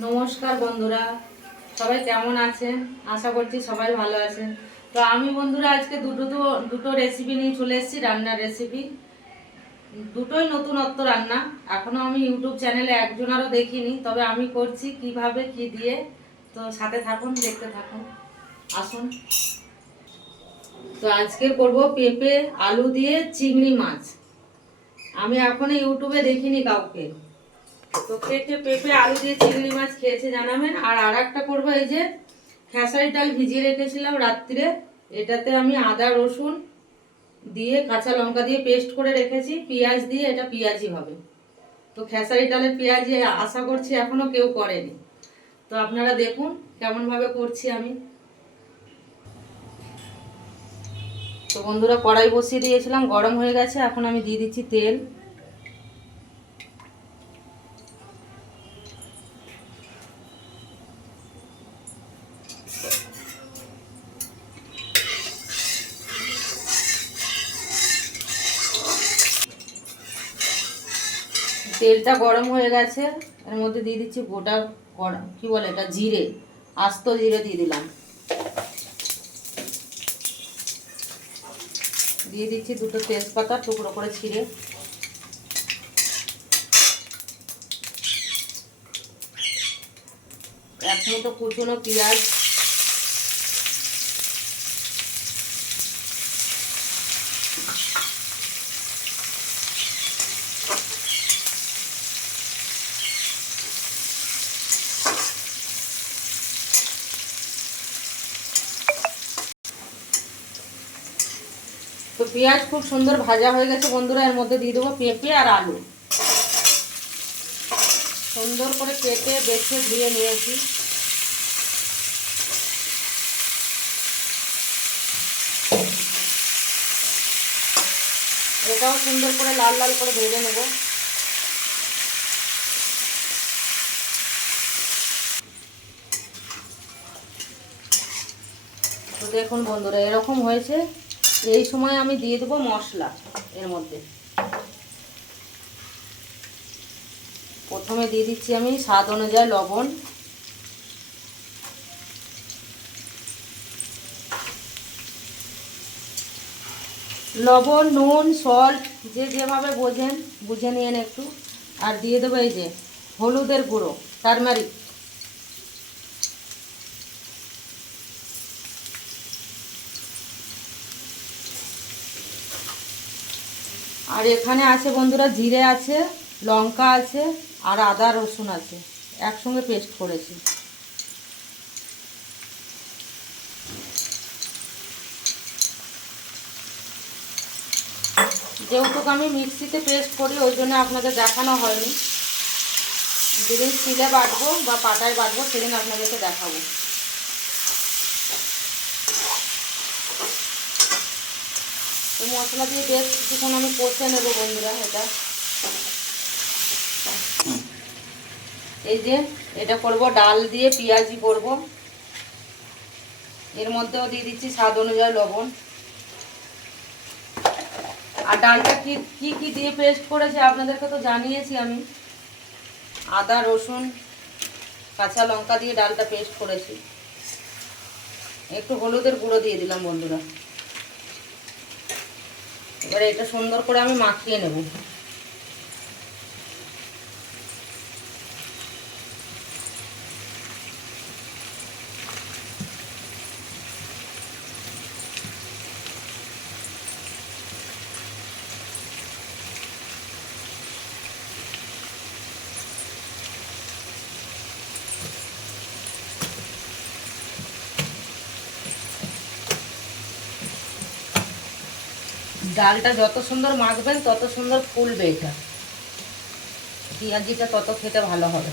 নমস্কার বন্ধুরা, সবাই কেমন আছেন? আশা করছি সবাই ভালো আছেন। তো আমি বন্ধুরা আজকে দুটো রেসিপি নিয়ে চলে এসেছি, রান্নার রেসিপি। দুটোই নতুনত্ব রান্না। এখনো আমি ইউটিউব চ্যানেলে একজনারও দেখিনি, তবে আমি করছি কিভাবে কি দিয়ে। তো সাথে থাকুন, দেখতে থাকুন, আসুন। তো আজকে করব পেঁপে আলু দিয়ে চিংড়ি মাছ। আমি এখনো ইউটিউবে দেখিনি কাউকে। তো পেঁপে পেঁপে আলু দিয়ে চিংড়ি মাছ খেয়েছে জানাবেন। আর একটা করবো, এই যে খেসারি ডাল ভিজিয়ে রেখেছিলাম রাত্রে, এটাতে আমি আদা রসুন দিয়ে কাঁচা লঙ্কা দিয়ে পেস্ট করে রেখেছি, পেঁয়াজ দিয়ে, এটা পেঁয়াজি হবে। তো খেসারি ডালের পেঁয়াজি আশা করছি এখনো কেউ করেনি। তো আপনারা দেখুন কেমন ভাবে করছি আমি। তো বন্ধুরা, কড়াই বসিয়ে দিয়েছিলাম, গরম হয়ে গেছে। এখন আমি দিয়ে দিচ্ছি তেল। তেলটা গরম হয়ে গেছে, এর মধ্যে দিয়ে দিচ্ছি গোটা কি বলে এটা, জিরে, আস্ত জিরে দিয়ে দিলাম। দিয়ে দিচ্ছি দুটো তেজপাতা টুকরো করে ছিঁড়ে। এক মুঠো কুচনো পেঁয়াজ। তো পেঁয়াজ খুব সুন্দর ভাজা হয়ে গেছে বন্ধুরা, এর মধ্যে দিয়ে দেবো পেঁপে আর আলু। সুন্দর করে কেটে বেছে ধুয়ে নিয়েছি। এটাও সুন্দর করে লাল লাল করে ভেজে নেব। তো দেখুন বন্ধুরা, এরকম হয়েছে। এই সময় আমি দিয়ে দেবো মশলা এর মধ্যে। প্রথমে দিয়ে দিচ্ছি আমি স্বাদ অনুযায়ী লবণ, নুন, সল্ট যে যেভাবে বোঝেন বুঝে নিয়েন একটু। আর দিয়ে দেবো এই যে হলুদের গুঁড়ো, টারমারিক। আর এখানে আছে বন্ধুরা জিরে আছে, লঙ্কা আছে, আর আদা রসুন আছে, একসঙ্গে পেস্ট করেছি। যেহেতু আমি মিক্সিতে পেস্ট করি, ওই জন্য আপনাদের দেখানো হয়নি। যেদিন শিলে বাটবো বা পাটায় বাটবো সেদিন আপনাদেরকে দেখাবো। তো মশলা দিয়ে বেশ কিছুক্ষণ আমি কষে নেবো বন্ধুরা। এই যে এটা করব ডাল দিয়ে পেঁয়াজি করব। এর মধ্যেও দিয়ে দিচ্ছি স্বাদ অনুযায়ী লবণ। আর ডালটা কি কি দিয়ে পেস্ট করেছি আপনাদেরকে তো জানিয়েছি আমি। আদা রসুন কাঁচা লঙ্কা দিয়ে ডালটা পেস্ট করেছি। একটু হলুদের গুঁড়ো দিয়ে দিলাম বন্ধুরা। এবারে এটা সুন্দর করে আমি মাখিয়ে নেব। ডালটা যত সুন্দর মাখবেন তত সুন্দর ফুলবে, এটা পেঁয়াজিটা তত খেতে ভালো হবে।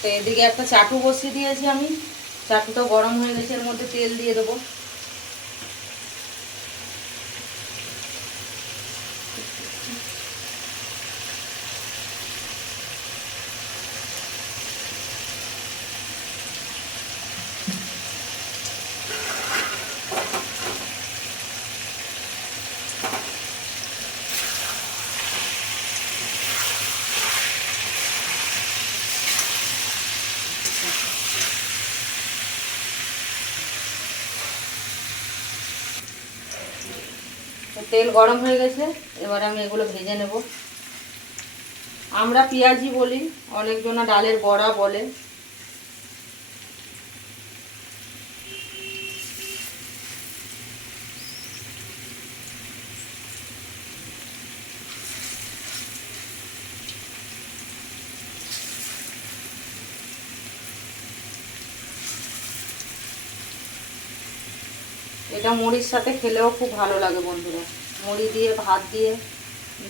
তো এদিকে একটা চাটু বসিয়ে দিয়েছি আমি। চাটুটা গরম হয়ে গেছে, এর মধ্যে তেল দিয়ে দেবো। তেল গরম হয়ে গেছে, এবার আমি এগুলো ভেজে নেব। আমরা পেঁয়াজি বলি, অনেকজনা ডালের বড়া বলে। এটা মুড়ির সাথে খেলেও খুব ভালো লাগে বন্ধুরা। মুড়ি দিয়ে ভাত দিয়ে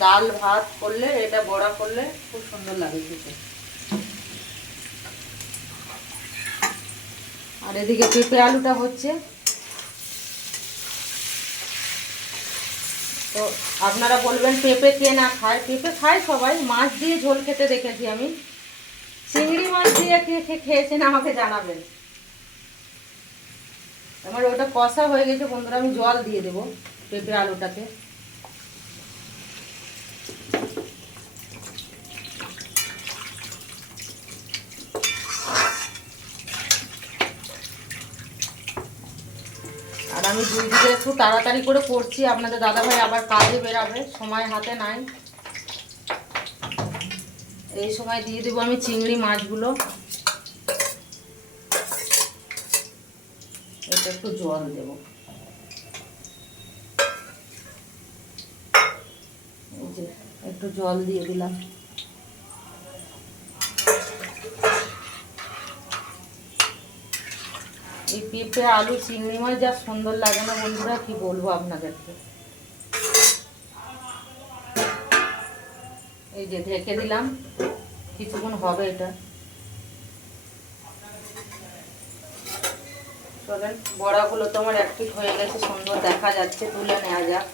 ডাল ভাত করলে, এটা বড়া করলে খুব সুন্দর লাগে খেতে। আর এদিকে পেঁপে আলুটা হচ্ছে। তো আপনারা বলবেন পেঁপে কে না খায়? পেঁপে খায় সবাই। মাছ দিয়ে ঝোল খেতে দেখেছি আমি। চিংড়ি মাছ দিয়ে কে খেয়েছেন আমাকে জানাবেন। আমার ওটা কষা হয়ে গেছে বন্ধুরা, আমি জল দিয়ে দেবো পেঁপে আলুটাকে। আর আমি দুই দিকে একটু তাড়াতাড়ি করে করছি, আপনাদের দাদাভাই আবার কাজে বেরাবে, সময় হাতে নাই। এই সময় দিয়ে দেবো আমি চিংড়ি মাছগুলো। এটা একটু জল দেবো। এই যে একটু জল দিয়ে দিলাম। এই পেঁপে আলু চিংড়ি মাছ যা সুন্দর লাগে না বন্ধুরা, কি বলবো আপনাদেরকে। এই যে ঢেকে দিলাম, কিছুক্ষণ হবে এটা। চলেন, বড়াগুলো তো আমার এক পিঠ হয়ে গেছে, সুন্দর দেখা যাচ্ছে, তুলে নেওয়া যাক।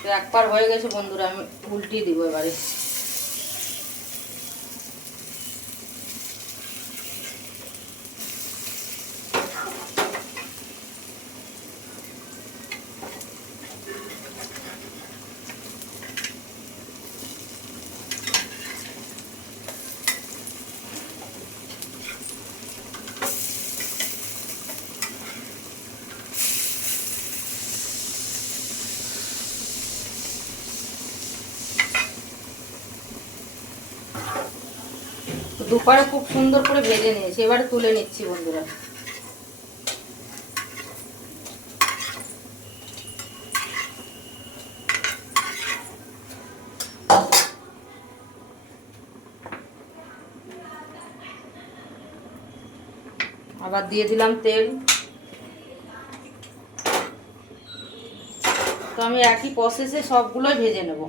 তো একবার হয়ে গেছে বন্ধুরা, আমি উল্টিয়ে দিব এবারে। দুপারে খুব সুন্দর করে ভেজে নিয়েছি, এবারে তুলে নিচ্ছি বন্ধুরা। আবার দিয়ে দিলাম তেল। তো আমি একই প্রসেসে সবগুলোই ভেজে নেব।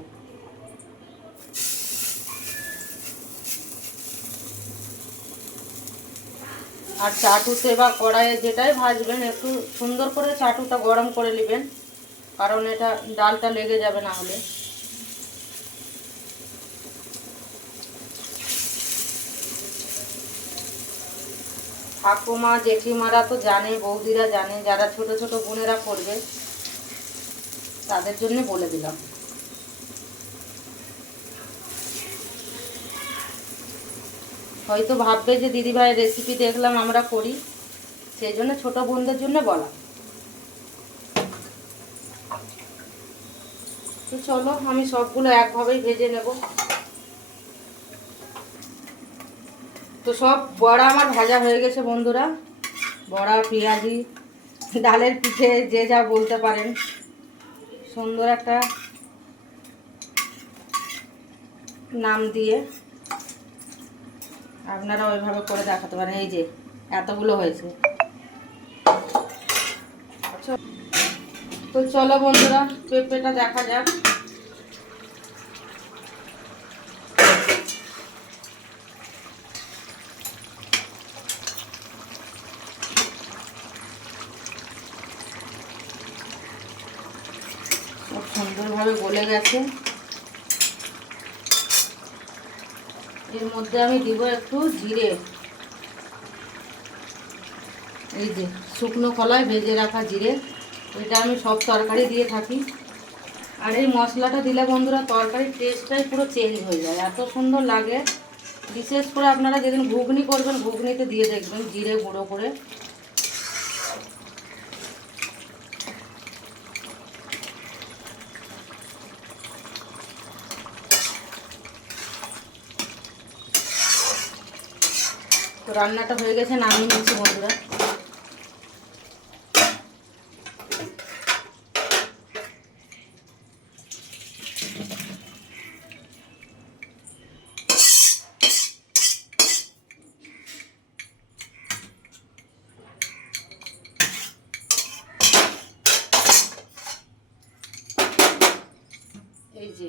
আর চাটুতে বা কড়াইয়ে যেটাই ভাজবেন, একটু সুন্দর করে চাটুটা গরম করে নেবেন, কারণ এটা ডালটা লেগে যাবে না হলে। ঠাকুমা জেঠিমারা তো জানে, বৌদিরা জানে, যারা ছোট ছোট বোনেরা করবে তাদের জন্য বলে দিলাম। হয়তো ভাববে যে দিদিভাইয়ের রেসিপি দেখলাম আমরা করি, সেই জন্য ছোট বোনদের জন্য বলা। তো চলো, আমি সবগুলো একভাবেই ভেজে নেব। তো সব বড়া আমার ভাজা হয়ে গেছে বন্ধুরা। বড়া, পেঁয়াজি, ডালের পিঠে, যে যা বলতে পারেন। সুন্দর একটা নাম দিয়ে আপনারা ওইভাবে করে দেখাতে পারেন। এই যে এতগুলো হয়েছে। তো চলো বন্ধুরা, পেঁপেটা দেখা যাক। খুব সুন্দরভাবে গলে গেছে। এর মধ্যে আমি দিব একটু জিরে। এই যে শুকনো কলায় ভেজে রাখা জিরে, এটা আমি সব তরকারি দিয়ে থাকি। আর এই মশলাটা দিলে বন্ধুরা তরকারির টেস্টটাই পুরো চেঞ্জ হয়ে যায়, এত সুন্দর লাগে। বিশেষ করে আপনারা যেদিন ঘুগনি করবেন, ঘুগনিতে দিয়ে দেখবেন জিরে গুঁড়ো করে। রান্নাটা হয়ে গেছে, নামিয়ে নিচ্ছি বন্ধুরা। এই যে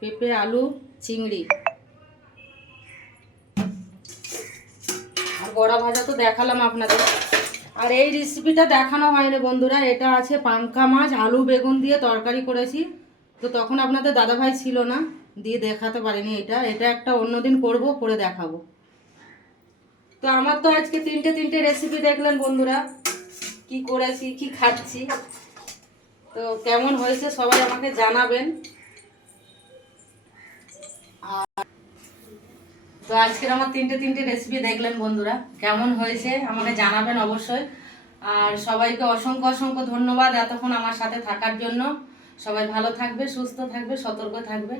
পেঁপে, আলু, চিংড়ি আর বড়া ভাজা তো দেখালাম আপনাদের। আর এই রেসিপিটা দেখানো হয়নি বন্ধুরা, এটা আছে পাঙ্কা মাছ আলু বেগুন দিয়ে তরকারি করেছি, তো তখন আপনাদের দাদাভাই ছিল না, দিয়ে দেখাতে পারিনি। এটা এটা একটা অন্যদিন করব, করে দেখাবো। তো আমার তো আজকে তিনটে রেসিপি দেখলেন বন্ধুরা, কি করেছি কি খাচ্ছি। তো কেমন হয়েছে সবাই আমাকে জানাবেন। তো আজকের আমার তিনটে রেসিপি দেখলেন বন্ধুরা, কেমন হয়েছে আমাকে জানাবেন অবশ্যই। আর সবাইকে অসংখ্য অসংখ্য ধন্যবাদ এতক্ষণ আমার সাথে থাকার জন্য। সবাই ভালো থাকবে, সুস্থ থাকবে, সতর্ক থাকবে।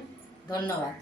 ধন্যবাদ।